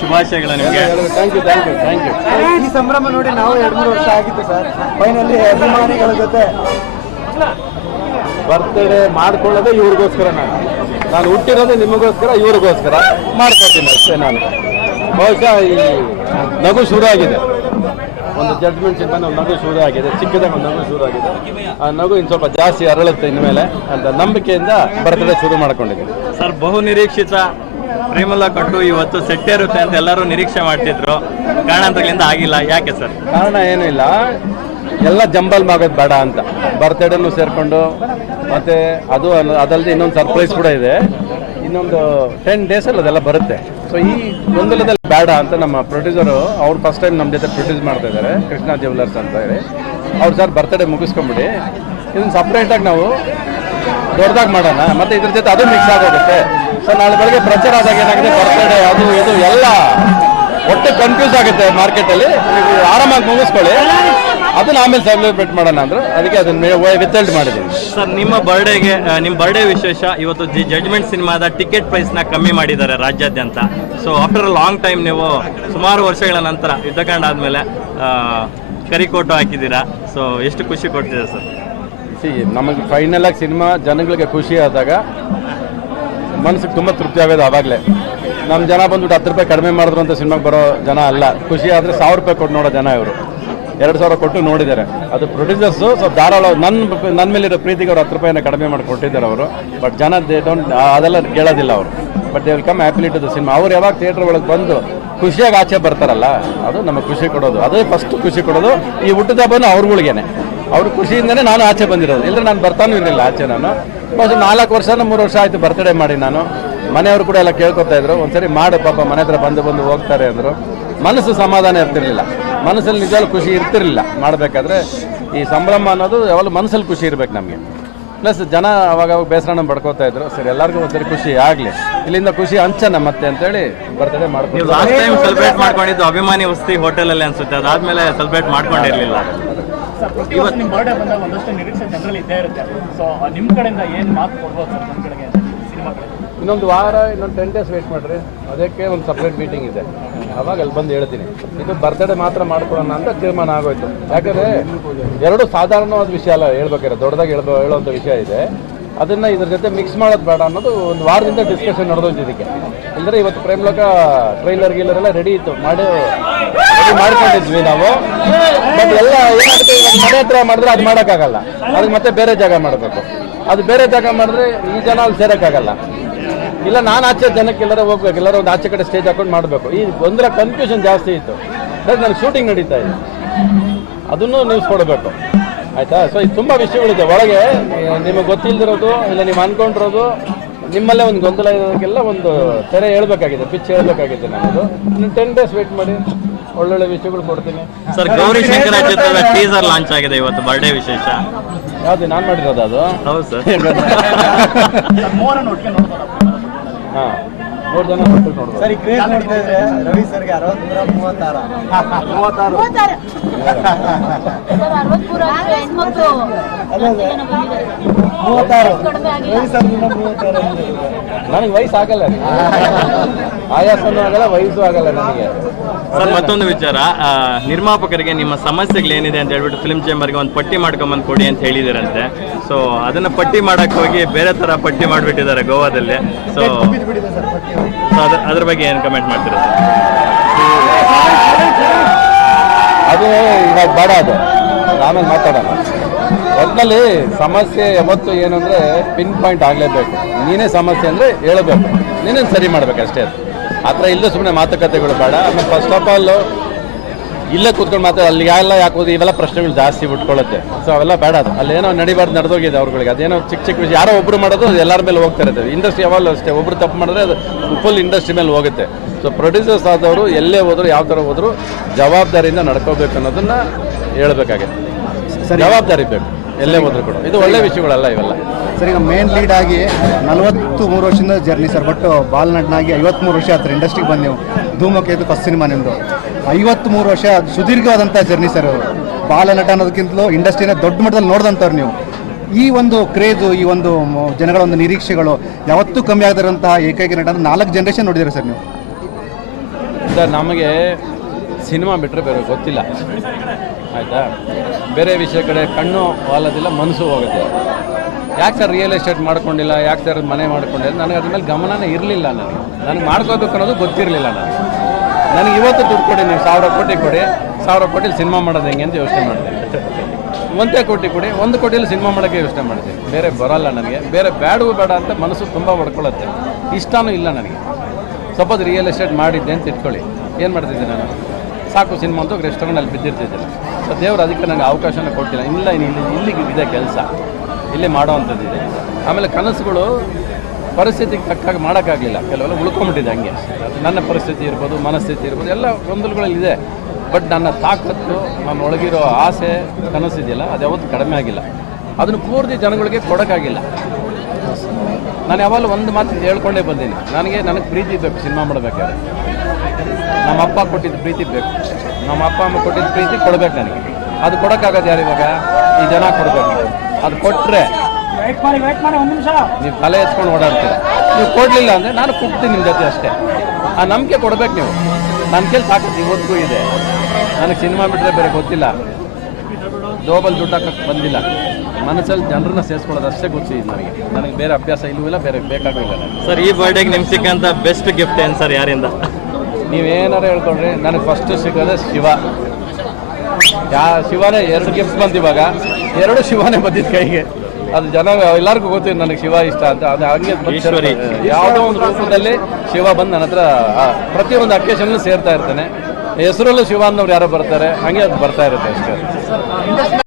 ಶುಭಾಶಯಗಳು ನಿಮಗೆ. Thank you. ಈ ಸಂಭ್ರಮ ನೋಡಿ ನಾವು 2-3 ವರ್ಷ ಆಗಿತ್ತು ಸರ್. ಫೈನಲಿ ಅಭಿಮಾನಿಗಳ ಜೊತೆ ಬರ್ತ್ಡೇ ಮಾಡ್ಕೊಳ್ಳೋದೇ ಇವ್ರಿಗೋಸ್ಕರ. ನಾನು ಹುಟ್ಟಿರೋದೇ ನಿಮಗೋಸ್ಕರ, ಇವ್ರಿಗೋಸ್ಕರ ಮಾಡ್ಕೊತೀನಿ ಅಷ್ಟೇ. ನಾನು ಬಹುಶಃ ಈ ನಗು ಶುರು ಆಗಿದೆ, ಒಂದು ಜಡ್ಜ್ಮೆಂಟ್ ಸಿನಿಮಾನ ಒಂದು ನಗು ಶುರು ಆಗಿದೆ, ಚಿಕ್ಕದಾಗ ಒಂದು ನಗು ಶುರು ಆಗಿದೆ. ಆ ನಗು ಇನ್ನು ಸ್ವಲ್ಪ ಜಾಸ್ತಿ ಅರಳುತ್ತೆ ಇನ್ಮೇಲೆ ಅಂತ ನಂಬಿಕೆಯಿಂದ ಬರ್ತ್ಡೇ ಶುರು ಮಾಡ್ಕೊಂಡಿದ್ದೀನಿ ಸರ್. ಬಹು ನಿರೀಕ್ಷಿತ ಪ್ರೇಮಲ ಕಟ್ಟು ಇವತ್ತು ಸೆಟ್ಟೇರುತ್ತೆ ಅಂತ ಎಲ್ಲರೂ ನಿರೀಕ್ಷೆ ಮಾಡ್ತಿದ್ರು, ಕಾರಣಾಂತರಗಳಿಂದ ಆಗಿಲ್ಲ. ಯಾಕೆ ಸರ್? ಕಾರಣ ಏನೂ ಇಲ್ಲ, ಎಲ್ಲ ಜಂಬಲ್ ಆಗೋದು ಬೇಡ ಅಂತ ಬರ್ತ್ಡೇನು ಸೇರಿಕೊಂಡು, ಮತ್ತು ಅದಲ್ಲದೆ ಇನ್ನೊಂದು ಸರ್ಪ್ರೈಸ್ ಕೂಡ ಇದೆ. ಇನ್ನೊಂದು 10 ಡೇಸಲ್ಲಿ ಅದೆಲ್ಲ ಬರುತ್ತೆ. ಸೊ ಈ ಗೊಂದಲದಲ್ಲಿ ಬೇಡ ಅಂತ ನಮ್ಮ ಪ್ರೊಡ್ಯೂಸರು, ಅವ್ರು ಫಸ್ಟ್ ಟೈಮ್ ನಮ್ಮ ಜೊತೆ ಪ್ರೊಡ್ಯೂಸ್ ಮಾಡ್ತಾ ಇದ್ದಾರೆ, ಕೃಷ್ಣ ಜ್ಯುವೆಲರ್ಸ್ ಅಂತ ಹೇಳಿ. ಅವ್ರು ಸರ್ ಬರ್ತ್ಡೇ ಮುಗಿಸ್ಕೊಂಬಿಡಿ, ಇದನ್ನು ಸಪ್ರೇಟಾಗಿ ನಾವು ದೊಡ್ಡದಾಗಿ ಮಾಡೋಣ, ಮತ್ತು ಇದ್ರ ಜೊತೆ ಅದು ಮಿಕ್ಸ್ ಆಗೋಗುತ್ತೆ. ಸೊ ನಾಳೆ ಬೆಳಗ್ಗೆ ಪ್ರಚಾರ ಆದಾಗ ಏನಾಗಿದೆ, ಬರ್ತ್ಡೇ ಅದು ಇದು ಎಲ್ಲ ಒಟ್ಟು ಕನ್ಫ್ಯೂಸ್ ಆಗುತ್ತೆ ಮಾರ್ಕೆಟಲ್ಲಿ. ಆರಾಮಾಗಿ ಮುಗಿಸ್ಕೊಳ್ಳಿ, ಅದನ್ನ ಆಮೇಲೆ ಸೆಲೆಬ್ರೇಟ್ ಮಾಡೋಣ ಅಂದರು. ಅದಕ್ಕೆ ಅದನ್ನ ವಿತಲ್ಟ್ ಮಾಡಿದ್ದೀನಿ ಸರ್. ನಿಮ್ಮ ಬರ್ಡೇ ವಿಶೇಷ ಇವತ್ತು ಜಡ್ಜ್ಮೆಂಟ್ ಸಿನಿಮಾದ ಟಿಕೆಟ್ ಪ್ರೈಸ್ನ ಕಮ್ಮಿ ಮಾಡಿದ್ದಾರೆ ರಾಜ್ಯಾದ್ಯಂತ. So after a long time ನೀವು ಸುಮಾರು ವರ್ಷಗಳ ನಂತರ ಯುದ್ಧಕಾಂಡ ಆದಮೇಲೆ ಕರಿಕೋಟು ಹಾಕಿದ್ದೀರಾ. ಸೊ ಎಷ್ಟು ಖುಷಿ ಕೊಡ್ತಿದೆ ಸರ್? ನಮಗೆ ಫೈನಲ್ ಆಗಿ ಸಿನಿಮಾ ಜನಗಳಿಗೆ ಖುಷಿ ಆದಾಗ ಮನಸ್ಸಿಗೆ ತುಂಬ ತೃಪ್ತಿ ಆಗೋದು. ಆವಾಗಲೇ ನಮ್ಮ ಜನ ಬಂದ್ಬಿಟ್ಟು 10 ರೂಪಾಯಿ ಕಡಿಮೆ ಮಾಡಿದ್ರು ಅಂತ ಸಿನಿಮಾಗೆ ಬರೋ ಜನ ಅಲ್ಲ. ಖುಷಿ ಆದರೆ 1000 ರೂಪಾಯಿ ಕೊಟ್ಟು ನೋಡೋ ಜನ ಇವರು 2000 ಕೊಟ್ಟು ನೋಡಿದ್ದಾರೆ. ಅದು ಪ್ರೊಡ್ಯೂಸರ್ಸು ಸ್ವಲ್ಪ ಧಾರಾಳ ನನ್ನ ಮೇಲಿರೋ ಪ್ರೀತಿಗೆ ಅವ್ರು 10 ರೂಪಾಯಿನ ಕಡಿಮೆ ಮಾಡಿ ಕೊಟ್ಟಿದ್ದಾರೆ ಅವರು. ಬಟ್ ಜನ ಅದೆಲ್ಲ ಕೇಳೋದಿಲ್ಲ ಅವರು. But they will come happily to the cinema. ಅವ್ರು ಯಾವಾಗ ಥಿಯೇಟ್ರ್ ಒಳಗೆ ಬಂದು ಖುಷಿಯಾಗಿ ಆಚೆ ಬರ್ತಾರಲ್ಲ, ಅದು ನಮಗೆ ಖುಷಿ ಕೊಡೋದು. ಅದೇ ಫಸ್ಟ್ ಖುಷಿ ಕೊಡೋದು. ಈ ಹುಟ್ಟಿದ ಹಬ್ಬನೂ ಅವ್ರುಗಳಿಗೇನೆ, ಅವ್ರ ಖುಷಿಯಿಂದನೇ ನಾನು ಆಚೆ ಬಂದಿರೋದು. ಇಲ್ಲದ್ರೆ ನಾನು ಬರ್ತಾನೂ ಇರಲಿಲ್ಲ ಆಚೆ. ನಾನು 4 ವರ್ಷನೋ 3 ವರ್ಷ ಆಯಿತು ಬರ್ತ್ಡೇ ಮಾಡಿ. ನಾನು ಮನೆಯವರು ಕೂಡ ಎಲ್ಲ ಕೇಳ್ಕೊತಾ ಇದ್ರು, ಒಂದ್ಸರಿ ಮಾಡು ಪಾಪ, ಮನೆ ಹತ್ರ ಬಂದು ಹೋಗ್ತಾರೆ ಅಂದರು. ಮನಸ್ಸು ಸಮಾಧಾನ ಇರ್ತಿರ್ಲಿಲ್ಲ, ಮನಸ್ಸಲ್ಲಿ ನಿಜವಾಗ್ಲೂ ಖುಷಿ ಇರ್ತಿರ್ಲಿಲ್ಲ. ಮಾಡಬೇಕಾದ್ರೆ ಈ ಸಂಭ್ರಮ ಅನ್ನೋದು ಯಾವಾಗಲೂ ಮನಸ್ಸಲ್ಲಿ ಖುಷಿ ಇರಬೇಕು ನಮಗೆ. ಪ್ಲಸ್ ಜನ ಅವಾಗ ಬೇಸರನ ಪಡ್ಕೋತಾ ಇದ್ರು. ಸರಿ ಎಲ್ಲರಿಗೂ ಒಂದ್ಸರಿ ಖುಷಿ ಆಗಲಿ, ಇಲ್ಲಿಂದ ಖುಷಿ ಹಂಚನ ಮತ್ತೆ ಅಂತೇಳಿ ಬರ್ತ್ಡೇ ಮಾಡ್ಕೊಂಡು. ಲಾಸ್ಟ್ ಟೈಮ್ ಸೆಲೆಬ್ರೇಟ್ ಮಾಡ್ಕೊಂಡಿದ್ದು ಅಭಿಮಾನಿ ವಸತಿ ಹೋಟೆಲಲ್ಲಿ ಅನ್ಸುತ್ತೆ, ಅದಾದ್ಮೇಲೆ ಸೆಲೆಬ್ರೇಟ್ ಮಾಡ್ಕೊಂಡಿರಲಿಲ್ಲ. ಇವತ್ತು ನಿಮ್ಮ ಬರ್ಡೇ ಬಂದಾಗ ಒಂದಷ್ಟು ನಿರೀಕ್ಷೆ ಜನರಲ್ಲಿ ಇದ್ದೇ ಇರುತ್ತೆ. ಸೊ ನಿಮ್ಮ ಕಡೆಯಿಂದ ಏನು ಮಾತು ಕೊಡ್ಬೋದು ಸರ್ ಜನಗಳಿಗೆ, ಸಿನಿಮಾ ಕಡೆ? ಇನ್ನೊಂದು ವಾರ, ಇನ್ನೊಂದು 10 ಡೇಸ್ ವೇಟ್ ಮಾಡಿರಿ. ಅದಕ್ಕೆ ಒಂದು ಸಪ್ರೇಟ್ ಮೀಟಿಂಗ್ ಇದೆ, ಅವಾಗ ಅಲ್ಲಿ ಬಂದು ಹೇಳ್ತೀನಿ. ಇದು ಬರ್ತ್ಡೇ ಮಾತ್ರ ಮಾಡ್ಕೊಳ್ಳೋಣ ಅಂತ ತೀರ್ಮಾನ ಆಗೋಯ್ತು. ಯಾಕಂದರೆ ಎರಡು ಸಾಧಾರಣವಾದ ವಿಷಯ ಅಲ್ಲ, ಹೇಳ್ಬೇಕಾದ್ರೆ ದೊಡ್ಡದಾಗಿ ಹೇಳೋವಂಥ ವಿಷಯ ಇದೆ. ಅದನ್ನು ಇದ್ರ ಜೊತೆ ಮಿಕ್ಸ್ ಮಾಡೋದು ಬೇಡ ಅನ್ನೋದು ಒಂದು ವಾರದಿಂದ ಡಿಸ್ಕಷನ್ ನಡೆದೋಯ್ತು ಇದಕ್ಕೆ. ಅಂದರೆ ಇವತ್ತು ಪ್ರೇಮ್ಲೋಕ ಟ್ರೈಲರ್ ಗೀಲರೆಲ್ಲ ರೆಡಿ ಇತ್ತು, ಮಾಡ್ಕೊಂಡಿದ್ವಿ ನಾವು. ಬಟ್ ಎಲ್ಲ ಏನಾಗುತ್ತೆ, ಮನೆ ಹತ್ರ ಮಾಡಿದ್ರೆ ಅದು ಮಾಡೋಕ್ಕಾಗಲ್ಲ, ಅದಕ್ಕೆ ಮತ್ತೆ ಬೇರೆ ಜಾಗ ಮಾಡಬೇಕು. ಅದು ಬೇರೆ ಜಾಗ ಮಾಡಿದ್ರೆ ಈ ಜನ ಅಲ್ಲಿ ಸೇರೋಕ್ಕಾಗಲ್ಲ. ಇಲ್ಲ ನಾನು ಆಚೆ ಜನಕ್ಕೆ ಎಲ್ಲರೂ ಹೋಗ್ಬೇಕು, ಎಲ್ಲರೂ ಒಂದು ಆಚೆ ಕಡೆ ಸ್ಟೇಜ್ ಹಾಕೊಂಡು ಮಾಡಬೇಕು. ಈ ಒಂದರ ಕನ್ಫ್ಯೂಷನ್ ಜಾಸ್ತಿ ಇತ್ತು. ಪ್ಲಸ್ ನನಗೆ ಶೂಟಿಂಗ್ ನಡೀತಾ ಇದೆ, ಅದನ್ನು ನ್ಯೂಸ್ ಕೊಡಬೇಕು, ಆಯಿತಾ? ಸೊ ಇದು ತುಂಬ ವಿಷಯಗಳಿದೆ ಒಳಗೆ. ನಿಮಗೆ ಗೊತ್ತಿಲ್ಲದಿರೋದು, ಇಲ್ಲ ನೀವು ಅಂದ್ಕೊಂಡಿರೋದು, ನಿಮ್ಮಲ್ಲೇ ಒಂದು ಗೊಂದಲ ಇರೋದಕ್ಕೆಲ್ಲ ಒಂದು ತೆರೆ ಹೇಳ್ಬೇಕಾಗಿದೆ, ಪಿಚ್ ಹೇಳ್ಬೇಕಾಗಿದೆ. ನಾನು ಇನ್ನು 10 ಡೇಸ್ ವೇಟ್ ಮಾಡಿ, ಒಳ್ಳೊಳ್ಳೆ ವಿಷಯಗಳು ಕೊಡ್ತೀನಿ ಸರ್. ಗೌರಿ ಶಂಕರ ಚಿತ್ರದ ಟೀಸರ್ ಲಾಂಚ್ ಆಗಿದೆ ಇವತ್ತು, ಬರ್ಡೇ ವಿಶೇಷ. ಯಾವುದು ನಾನು ಮಾಡಿರೋದು ಅದು? ಹೌದು ಸರ್. ಹಾಂ, 3 ಜನ ನೋಡ್ಬೋದು. ಸರಿ, ಕ್ರೇಜ್ ನೋಡ್ತಾ ಇದ್ರೆ ರವಿ ಸರ್ಗೆ 36. ನನಗೆ ವಯಸ್ಸು ಆಗಲ್ಲ, ಆಯಾಸನೂ ಆಗಲ್ಲ, ವಯಸ್ಸು ಆಗಲ್ಲ ನನಗೆ. ಸರ್ ಮತ್ತೊಂದು ವಿಚಾರ, ನಿರ್ಮಾಪಕರಿಗೆ ನಿಮ್ಮ ಸಮಸ್ಯೆಗಳೇನಿದೆ ಅಂತ ಹೇಳ್ಬಿಟ್ಟು ಫಿಲ್ಮ್ ಚೇಂಬರ್ಗೆ ಒಂದು ಪಟ್ಟಿ ಮಾಡ್ಕೊಂಬಂದು ಕೊಡಿ ಅಂತ ಹೇಳಿದಾರಂತೆ. ಸೊ ಅದನ್ನ ಪಟ್ಟಿ ಮಾಡಕ್ಕೆ ಹೋಗಿ ಬೇರೆ ತರ ಪಟ್ಟಿ ಮಾಡಿಬಿಟ್ಟಿದ್ದಾರೆ ಗೋವಾದಲ್ಲಿ. ಸೊ ಅದ್ರ ಬಗ್ಗೆ ಏನು ಕಮೆಂಟ್ ಮಾಡ್ತೀರಾ? ಅದು ಇವಾಗ ಬೇಡ, ಅದು ಆಮೇಲೆ ಮಾತಾಡೋಣ. ಒಟ್ಟಿನಲ್ಲಿ ಸಮಸ್ಯೆ ಯಾವತ್ತು ಏನು ಅಂದರೆ ಪಿನ್ ಪಾಯಿಂಟ್ ಆಗಲೇಬೇಕು. ನೀನೇ ಸಮಸ್ಯೆ ಅಂದರೆ ಹೇಳಬೇಕು, ನೀನೇನು ಸರಿ ಮಾಡ್ಬೇಕು ಅಷ್ಟೇ. ಅದು ಆ ಥರ ಇಲ್ಲದೆ ಸುಮ್ಮನೆ ಮಾತುಕತೆಗಳು ಬೇಡ. ಆಮೇಲೆ ಫಸ್ಟ್ ಆಫ್ ಆಲ್ ಇಲ್ಲೇ ಕೂತ್ಕೊಂಡು ಅಲ್ಲಿ ಯಾಕೋದು ಇವೆಲ್ಲ ಪ್ರಶ್ನೆಗಳು ಜಾಸ್ತಿ ಬಿಟ್ಕೊಳ್ಳುತ್ತೆ. ಸೊ ಅವೆಲ್ಲ ಬೇಡ. ಅದು ಅಲ್ಲೇನೋ ನಡಿಬಾರ್ದು ನಡೆದೋಗಿದೆ ಅವ್ರುಗಳಿಗೆ. ಅದೇನೋ ಚಿಕ್ಕ ವಿಷಯ ಯಾರೋ ಒಬ್ಬರು ಮಾಡೋದು ಎಲ್ಲರ ಮೇಲೆ ಹೋಗ್ತಾ ಇರುತ್ತೆ. ಇಂಡಸ್ಟ್ರಿ ಯಾವಾಗಲೂ ಅಷ್ಟೇ, ಒಬ್ಬರು ತಪ್ಪು ಮಾಡಿದ್ರೆ ಅದು ಫುಲ್ ಇಂಡಸ್ಟ್ರಿ ಮೇಲೆ ಹೋಗುತ್ತೆ. ಸೊ ಪ್ರೊಡ್ಯೂಸರ್ಸ್ ಆದವರು ಎಲ್ಲೇ ಹೋದ್ರು, ಯಾವ ಥರ ಹೋದ್ರು ಜವಾಬ್ದಾರಿಯಿಂದ ನಡ್ಕೋಬೇಕು ಅನ್ನೋದನ್ನು ಹೇಳ್ಬೇಕಾಗುತ್ತೆ. ಜವಾಬ್ದಾರಿ ಬೇಕು ಎಲ್ಲೇ ಹೋದ್ರು ಕೂಡ. ಇದು ಒಳ್ಳೆ ವಿಷಯಗಳಲ್ಲ ಇವೆಲ್ಲ. ಸರ್, ಈಗ ಮೇನ್ ಲೀಡ್ ಆಗಿ 43 ವರ್ಷದಿಂದ ಜರ್ನಿ ಸರ್. ಬಟ್ ಬಾಲ್ನಟ್ನಾಗಿ 53 ವರ್ಷ ಆಯ್ತು ಇಂಡಸ್ಟ್ರಿಗೆ ಬಂದು. ನೀವು ಧೂಮಕೇತು ಫಸ್ಟ್ ಸಿನಿಮಾ ನಿಮ್ಮದು. 53 ವರ್ಷ ಸುದೀರ್ಘವಾದಂಥ ಜರ್ನಿ ಸರ್. ಬಾಲನಟ ಅನ್ನೋದಕ್ಕಿಂತಲೂ ಇಂಡಸ್ಟ್ರಿನ ದೊಡ್ಡ ಮಟ್ಟದಲ್ಲಿ ನೋಡಿದಂಥವ್ರು ನೀವು. ಈ ಒಂದು ಕ್ರೇಜು, ಈ ಒಂದು ಜನಗಳ ಒಂದು ನಿರೀಕ್ಷೆಗಳು ಯಾವತ್ತೂ ಕಮ್ಮಿ ಆಗದಿರೋಂತಹ ಏಕೈಕ ನಟ ಅಂದ್ರೆ 4 ಜನರೇಷನ್ ನೋಡಿದ್ದೀರಾ ಸರ್ ನೀವು. ನಮಗೆ ಸಿನಿಮಾ ಬಿಟ್ಟರೆ ಬೇರೆ ಗೊತ್ತಿಲ್ಲ, ಆಯಿತಾ. ಬೇರೆ ವಿಷಯ ಕಡೆ ಕಣ್ಣು ವಾಲೋದಿಲ್ಲ, ಮನಸ್ಸು ಹೋಗುತ್ತೆ. ಯಾಕೆ ಸರ್ ರಿಯಲ್ ಎಸ್ಟೇಟ್ ಮಾಡ್ಕೊಂಡಿಲ್ಲ, ಯಾಕೆ ಸರ್ ಮನೆ ಮಾಡ್ಕೊಂಡಿಲ್ಲ, ನನಗೆ ಅದ್ರ ಮೇಲೆ ಗಮನನೇ ಇರಲಿಲ್ಲ. ನನಗೆ ಮಾಡ್ಕೋಬೇಕು ಅನ್ನೋದು ಗೊತ್ತಿರಲಿಲ್ಲ. ನನಗೆ ಇವತ್ತು ದುಡ್ಡು ಕೊಡಿ, ನೀವು 1000 ಕೋಟಿ ಕೊಡಿ, 1000 ಕೋಟಿಲಿ ಸಿನಿಮಾ ಮಾಡೋದು ಹೆಂಗೆ ಅಂತ ಯೋಚನೆ ಮಾಡಿದೆ. 1 ಕೋಟಿ ಕೊಡಿ, 1 ಕೋಟಿಯಲ್ಲಿ ಸಿನಿಮಾ ಮಾಡೋಕ್ಕೆ ಯೋಚನೆ ಮಾಡ್ತೀನಿ. ಬೇರೆ ಬರೋಲ್ಲ ನನಗೆ, ಬೇರೆ ಬೇಡವೂ ಬೇಡ ಅಂತ ಮನಸ್ಸು ತುಂಬ ಹೊಡ್ಕೊಳ್ಳುತ್ತೆ. ಇಷ್ಟನೂ ಇಲ್ಲ ನನಗೆ. ಸಪೋಸ್ ರಿಯಲ್ ಎಸ್ಟೇಟ್ ಮಾಡಿದ್ದೆ ಅಂತ ಇಟ್ಕೊಳ್ಳಿ, ಏನು ಮಾಡ್ತಿದ್ದೆ ನಾನು? ಸಾಕು ಸಿನಿಮಾ ಅಂತ ರೆಸ್ಟೋರೆಂಟಲ್ಲಿ ಬಿದ್ದಿರ್ತಿದ್ದಿಲ್ಲ. ಸೊ ದೇವರು ಅದಕ್ಕೆ ನನಗೆ ಅವಕಾಶನ ಕೊಟ್ಟಿಲ್ಲ. ಇಲ್ಲ ಇಲ್ಲಿಗೆ ಇದೆ ಕೆಲಸ, ಇಲ್ಲೇ ಮಾಡೋವಂಥದ್ದಿದೆ. ಆಮೇಲೆ ಕನಸುಗಳು ಪರಿಸ್ಥಿತಿಗೆ ತಕ್ಕಾಗಿ ಮಾಡೋಕ್ಕಾಗಲಿಲ್ಲ, ಕೆಲವೆಲ್ಲ ಉಳ್ಕೊಂಬಿಟ್ಟಿದೆ ಹಂಗೆ. ನನ್ನ ಪರಿಸ್ಥಿತಿ ಇರ್ಬೋದು, ಮನಸ್ಥಿತಿ ಇರ್ಬೋದು, ಎಲ್ಲ ಗೊಂದಲಗಳಲ್ಲಿದೆ. ಬಟ್ ನನ್ನ ತಾಕತ್ತು, ನನ್ನ ಒಳಗಿರೋ ಆಸೆ, ಕನಸಿದೆಯಲ್ಲ, ಅದು ಯಾವತ್ತೂ ಕಡಿಮೆ ಆಗಿಲ್ಲ. ಅದನ್ನು ಪೂರ್ತಿ ಜನಗಳಿಗೆ ಕೊಡೋಕ್ಕಾಗಿಲ್ಲ. ನಾನು ಯಾವಾಗಲೂ ಒಂದು ಮಾತು ಹೇಳ್ಕೊಂಡೇ ಬಂದೀನಿ, ನನಗೆ ಪ್ರೀತಿ ಬೇಕು ಸಿನಿಮಾ ಮಾಡಬೇಕಾದ್ರೆ. ನಮ್ಮ ಅಪ್ಪ ಕೊಟ್ಟಿದ್ದು ಪ್ರೀತಿ ಬೇಕು, ನಮ್ಮ ಅಪ್ಪ ಅಮ್ಮ ಕೊಟ್ಟಿದ್ದು ಪ್ರೀತಿ ಕೊಡಬೇಕು ನನಗೆ. ಅದು ಕೊಡೋಕ್ಕಾಗೋದು ಯಾರು ಇವಾಗ? ಈ ಜನ ಕೊಡಬೇಕು. ಅದು ಕೊಟ್ಟರೆ ನೀವು ತಲೆ ಎತ್ಕೊಂಡು ಓಡಾಡ್ತೀರ. ನೀವು ಕೊಡಲಿಲ್ಲ ಅಂದರೆ ನಾನು ಕೂಗ್ತೀನಿ ನಿಮ್ಮ ಜೊತೆ ಅಷ್ಟೇ. ಆ ನಂಬಿಕೆ ಕೊಡಬೇಕು ನೀವು. ನನ್ನ ಕೇಳಿ ಸಾಕತ್ತು ಇವತ್ತಿಗೂ ಇದೆ. ನನಗೆ ಸಿನಿಮಾ ಬಿಟ್ಟರೆ ಬೇರೆ ಗೊತ್ತಿಲ್ಲ, ಜೋಬಲ್ಲಿ ದುಡ್ಡು ಹಾಕಕ್ಕೆ ಬಂದಿಲ್ಲ. ಮನಸ್ಸಲ್ಲಿ ಜನರನ್ನ ಸೇರಿಸ್ಕೊಳ್ಳೋದು ಅಷ್ಟೇ ಗೊತ್ತಿದೆ ನನಗೆ ಬೇರೆ ಅಭ್ಯಾಸ ಇಲ್ಲೂ ಇಲ್ಲ, ಬೇರೆ ಬೇಕಾಗಿಲ್ಲ ನನಗೆ. ಸರ್, ಈ ಬರ್ಡೇಗೆ ನಿಮ್ಗೆ ಸಿಕ್ಕಂಥ ಬೆಸ್ಟ್ ಗಿಫ್ಟ್ ಏನು ಸರ್? ಯಾರಿಂದ? ನೀವೇನಾರು ಹೇಳ್ಕೊಂಡ್ರಿ, ನನಗೆ ಫಸ್ಟ್ ಸಿಗೋದೇ ಶಿವ. ಶಿವನೇ 2 ಗಿಫ್ಟ್ ಬಂತು ಇವಾಗ, 2 ಶಿವನೇ ಬಂದಿದ್ದು ಕೈಗೆ. ಅದು ಜನ ಎಲ್ಲರಿಗೂ ಗೊತ್ತಿದೆ ನನಗೆ ಶಿವ ಇಷ್ಟ ಅಂತ. ಅದು ಹಂಗೆ ಯಾವುದೋ ಒಂದು ರೂಪದಲ್ಲಿ ಶಿವ ಬಂದು ನನ್ನ ಹತ್ರ ಪ್ರತಿಯೊಂದು ಅಕೇಶನ್ಲೂ ಸೇರ್ತಾ ಇರ್ತಾನೆ. ಹೆಸರಲ್ಲೂ ಶಿವ ಅನ್ನೋರು ಯಾರೋ ಬರ್ತಾರೆ, ಹಂಗೆ ಅದು ಬರ್ತಾ ಇರುತ್ತೆ ಅಷ್ಟೇ.